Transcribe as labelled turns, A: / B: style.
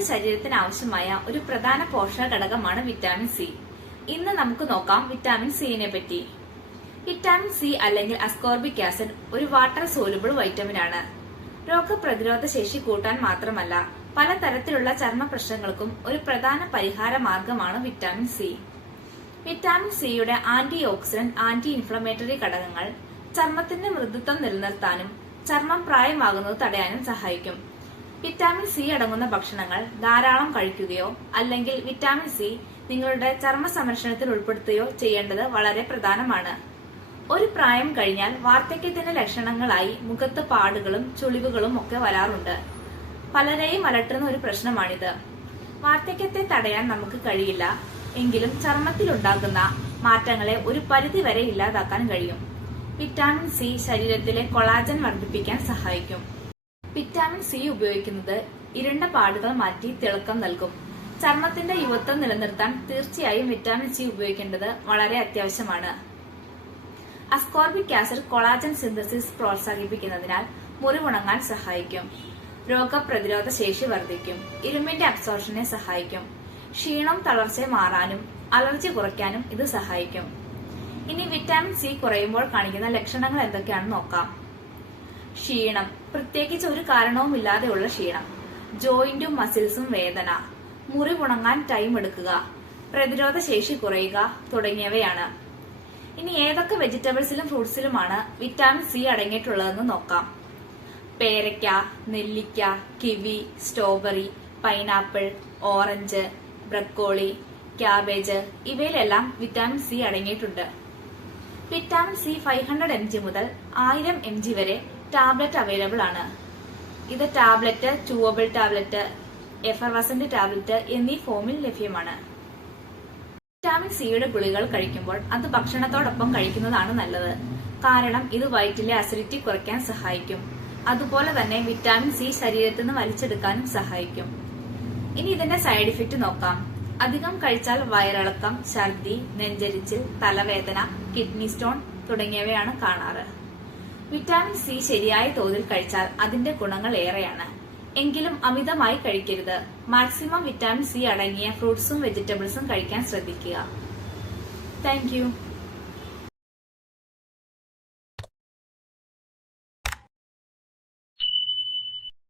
A: ശരീരത്തിന് ആവശ്യമായ ഒരു പ്രധാന പോഷക ഘടകമാണ് വിറ്റാമിൻ സി. ഇന്ന് നമുക്ക് നോക്കാം വിറ്റാമിൻ സിനെ പറ്റി. വിറ്റാമിൻ സി അല്ലെങ്കിൽ അസ്കോർബിക് ആസിഡ് ഒരു വാട്ടർ സോലുബിൾ വൈറ്റമിൻ ആണ്. രോഗപ്രതിരോധ ശേഷി കൂട്ടാൻ മാത്രമല്ല പലതരത്തിലുള്ള ചർമ്മ പ്രശ്നങ്ങൾക്കും ഒരു പ്രധാന പരിഹാര മാർഗമാണ് വിറ്റാമിൻ സി. വിറ്റാമിൻ സിയുടെ ആന്റി ഓക്സിഡന്റ് ആന്റി ഇൻഫ്ലമേറ്ററി ഘടകങ്ങൾ ചർമ്മത്തിന്റെ മൃദുത്വം നിലനിർത്താനും ചർമ്മം പ്രായമാകുന്നത് തടയാനും സഹായിക്കും. വിറ്റാമിൻ സി അടങ്ങുന്ന ഭക്ഷണങ്ങൾ ധാരാളം കഴിക്കുകയോ അല്ലെങ്കിൽ വിറ്റാമിൻ സി നിങ്ങളുടെ ചർമ്മ സംരക്ഷണത്തിൽ ഉൾപ്പെടുത്തുകയോ ചെയ്യേണ്ടത് വളരെ പ്രധാനമാണ്. ഒരു പ്രായം കഴിഞ്ഞാൽ വാർദ്ധക്യത്തിന്റെ ലക്ഷണങ്ങളായി മുഖത്ത് പാടുകളും ചുളിവുകളും ഒക്കെ വരാറുണ്ട്. പലരെയും അലട്ടുന്ന ഒരു പ്രശ്നമാണിത്. വാർദ്ധക്യത്തെ തടയാൻ നമുക്ക് കഴിയില്ല. എങ്കിലും ചർമ്മത്തിലുണ്ടാകുന്ന മാറ്റങ്ങളെ ഒരു പരിധി വരെ ഇല്ലാതാക്കാൻ കഴിയും. വിറ്റാമിൻ സി ശരീരത്തിലെ കൊളാജൻ വർദ്ധിപ്പിക്കാൻ സഹായിക്കും. വിറ്റാമിൻ സി ഉപയോഗിക്കുന്നത് ഇരുണ്ട പാടുകൾ മാറ്റി തിളക്കം നൽകും. ചർമ്മത്തിന്റെ യുവത്വം നിലനിർത്താൻ തീർച്ചയായും വിറ്റാമിൻ സി ഉപയോഗിക്കേണ്ടത് വളരെ അത്യാവശ്യമാണ്. അസ്കോർബിക് ആസിഡ് കൊളാജൻ സിന്തസിസ് പ്രോത്സാഹിപ്പിക്കുന്നതിനാൽ മുറിവുണങ്ങാൻ സഹായിക്കും. രോഗപ്രതിരോധ ശേഷി വർദ്ധിക്കും. ഇരുമ്പിന്റെ അബ്സോർഷനെ സഹായിക്കും. ക്ഷീണം തളർച്ച മാറാനും അലർജി കുറയ്ക്കാനും ഇത് സഹായിക്കും. ഇനി വിറ്റാമിൻ സി കുറയുമ്പോൾ കാണിക്കുന്ന ലക്ഷണങ്ങൾ എന്തൊക്കെയാണെന്ന് നോക്കാം. ക്ഷീണം. പ്രത്യേകിച്ച് ഒരു കാരണവുമില്ലാതെയുള്ള ക്ഷീണം. ജോയിന്റും മസിൽസും വേദന. മുറിവുണങ്ങാൻ ടൈം എടുക്കുക. പ്രതിരോധ ശേഷി കുറയുക തുടങ്ങിയവയാണ്. ഇനി ഏതൊക്കെ വെജിറ്റബിൾസിലും ഫ്രൂട്ട്സിലുമാണ് വിറ്റാമിൻ സി അടങ്ങിയിട്ടുള്ളതെന്ന് നോക്കാം. പേരയ്ക്ക നെല്ലിക്ക kiwi strawberry pineapple orange broccoli cabbage ഇവയിലെല്ലാം vitamin C അടങ്ങിയിട്ടുണ്ട്. Vitamin C five hundred M G മുതൽ ആയിരം എം ജി വരെ ടാബ്ലറ്റ് അവൈലബിൾ ആണ്. ഇത് tablet chewable tablet effervescent tablet എന്നീ ഫോമിൽ ലഭ്യമാണ്. വിറ്റാമിൻ സിയുടെ ഗുളികൾ കഴിക്കുമ്പോൾ അത് ഭക്ഷണത്തോടൊപ്പം കഴിക്കുന്നതാണ് നല്ലത്. കാരണം ഇത് വയറ്റിലെ അസിഡിറ്റി കുറയ്ക്കാൻ സഹായിക്കും. അതുപോലെ തന്നെ വിറ്റാമിൻ സി ശരീരത്തിൽ നിന്ന് വലിച്ചെടുക്കാനും സഹായിക്കും. ഇനി ഇതിന്റെ സൈഡ് ഇഫക്റ്റ് നോക്കാം. അധികം കഴിച്ചാൽ വയറിളക്കം ഛർദി നെഞ്ചരിച്ചിൽ തലവേദന കിഡ്നി സ്റ്റോൺ തുടങ്ങിയവയാണ് കാണാറ്. വിറ്റാമിൻ സി ശരിയായ തോതിൽ കഴിച്ചാൽ അതിന്റെ ഗുണങ്ങൾ ഏറെയാണ്. എങ്കിലും അമിതമായി കഴിക്കരുത്. മാക്സിമം വിറ്റാമിൻ സി അടങ്ങിയ ഫ്രൂട്ട്സും വെജിറ്റബിൾസും കഴിക്കാൻ ശ്രദ്ധിക്കുക. താങ്ക്